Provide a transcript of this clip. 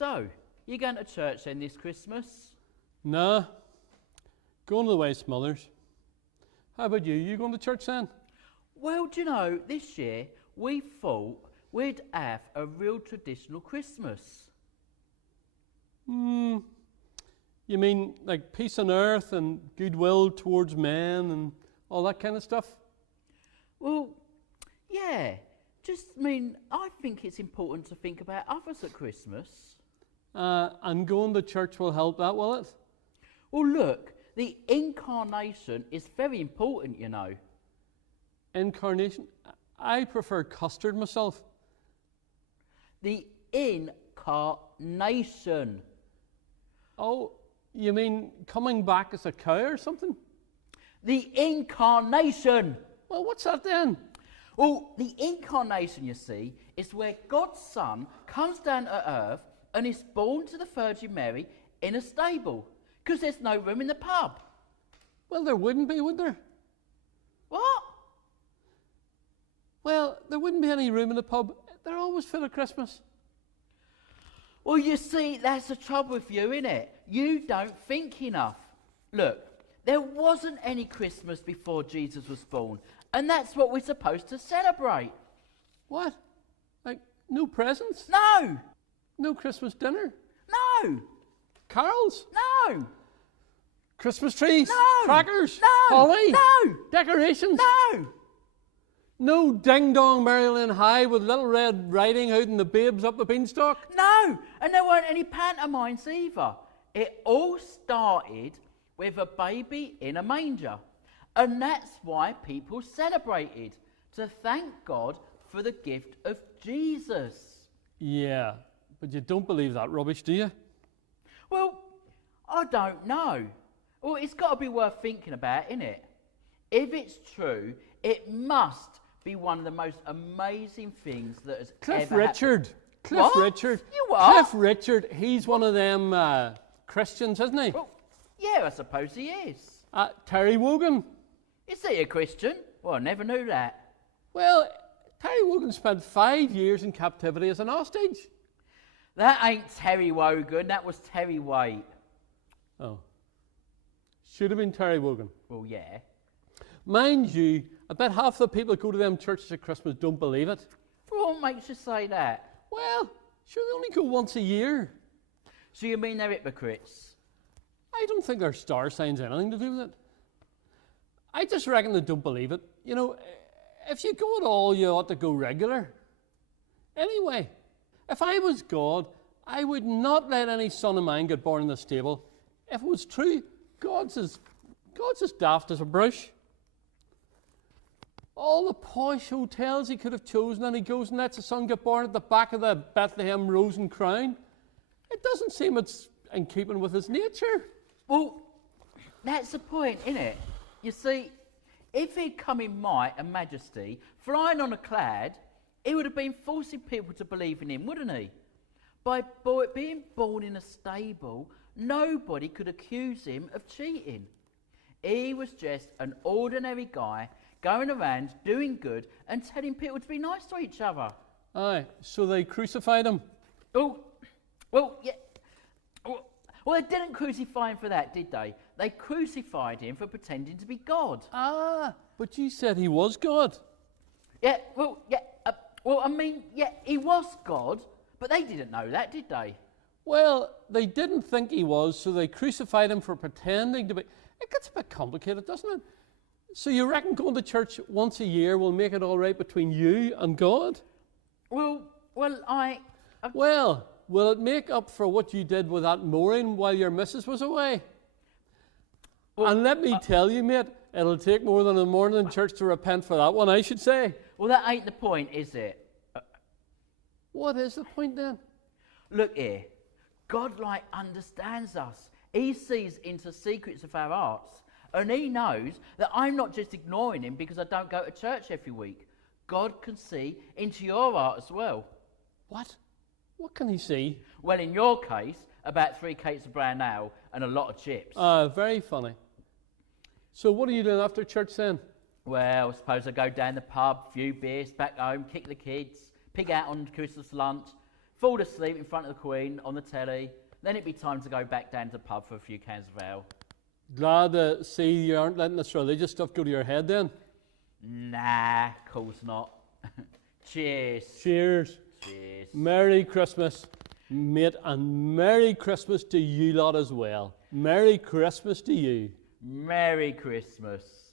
So, you going to church then this Christmas? Nah, going to the West Mothers. How about you? You going to church then? Well, do you know, this year we thought we'd have a real traditional Christmas. You mean like peace on earth and goodwill towards men and all that kind of stuff? Well, yeah. I think it's important to think about others at Christmas. And going to church will help that, will it? Well, look, the incarnation is very important, you know. Incarnation? I prefer custard myself. The incarnation. Oh, you mean coming back as a cow or something? The incarnation. Well, what's that then? Well, the incarnation, you see, is where God's Son comes down to earth and is born to the Virgin Mary in a stable, because there's no room in the pub. Well, there wouldn't be, would there? What? Well, there wouldn't be any room in the pub. They're always full at Christmas. Well, you see, that's the trouble with you, innit? You don't think enough. Look, there wasn't any Christmas before Jesus was born, and that's what we're supposed to celebrate. What? Like, no presents? No! No Christmas dinner? No! Carols? No! Christmas trees? No! Crackers? No! Holly? No! Decorations? No! No ding-dong Maryland High with Little Red Riding Hood and the babes up the beanstalk? No! And there weren't any pantomimes either. It all started with a baby in a manger. And that's why people celebrated, to thank God for the gift of Jesus. Yeah, but you don't believe that rubbish, do you? Well, I don't know. Well, it's got to be worth thinking about, innit? If it's true, it must be one of the most amazing things that has Cliff ever Richard. happened. Cliff What? Richard. You what? Cliff Richard, he's one of them Christians, isn't he? Well, yeah, I suppose he is. Terry Wogan. Is he a Christian? Well, I never knew that. Well, Terry Wogan spent 5 years in captivity as an hostage. That ain't Terry Wogan, that was Terry Waite. Oh. Should have been Terry Wogan. Well, yeah. Mind you, I bet half the people that go to them churches at Christmas don't believe it. Well, what makes you say that? Well, sure, they only go once a year. So you mean they're hypocrites? I don't think their star signs anything to do with it. I just reckon they don't believe it. You know, if you go at all, you ought to go regular. Anyway, if I was God, I would not let any son of mine get born in the stable. If it was true, God's as daft as a brush. All the posh hotels he could have chosen, and he goes and lets his son get born at the back of the Bethlehem Rose and Crown. It doesn't seem it's in keeping with his nature. Well, that's the point, innit? You see, if he'd come in might and majesty, flying on a cloud, he would have been forcing people to believe in him, wouldn't he? By being born in a stable, nobody could accuse him of cheating. He was just an ordinary guy going around doing good and telling people to be nice to each other. Aye, so they crucified him. Well, yeah. Well, they didn't crucify him for that, did they? They crucified him for pretending to be God. Ah, but you said he was God. Yeah, he was God, but they didn't know that, did they? Well, they didn't think he was, so they crucified him for pretending to be. It gets a bit complicated, doesn't it? So you reckon going to church once a year will make it all right between you and God? Well, Well, will it make up for what you did with that mowing while your missus was away? Well, and let me tell you, mate, it'll take more than a morning in church to repent for that one, I should say. Well, that ain't the point, is it? What is the point then? Look here. God, understands us. He sees into secrets of our hearts. And he knows that I'm not just ignoring him because I don't go to church every week. God can see into your heart as well. What? What can he see? Well, in your case, about 3 cakes of brown ale and a lot of chips. Very funny. So what are you doing after church then? Well, I suppose I go down the pub, few beers, back home, kick the kids, pig out on Christmas lunch, fall asleep in front of the Queen on the telly. Then it'd be time to go back down to the pub for a few cans of ale. Glad to see you aren't letting this religious stuff go to your head then. Nah, of course not. Cheers. Cheers. Cheers. Merry Christmas, mate, and Merry Christmas to you lot as well. Merry Christmas to you. Merry Christmas.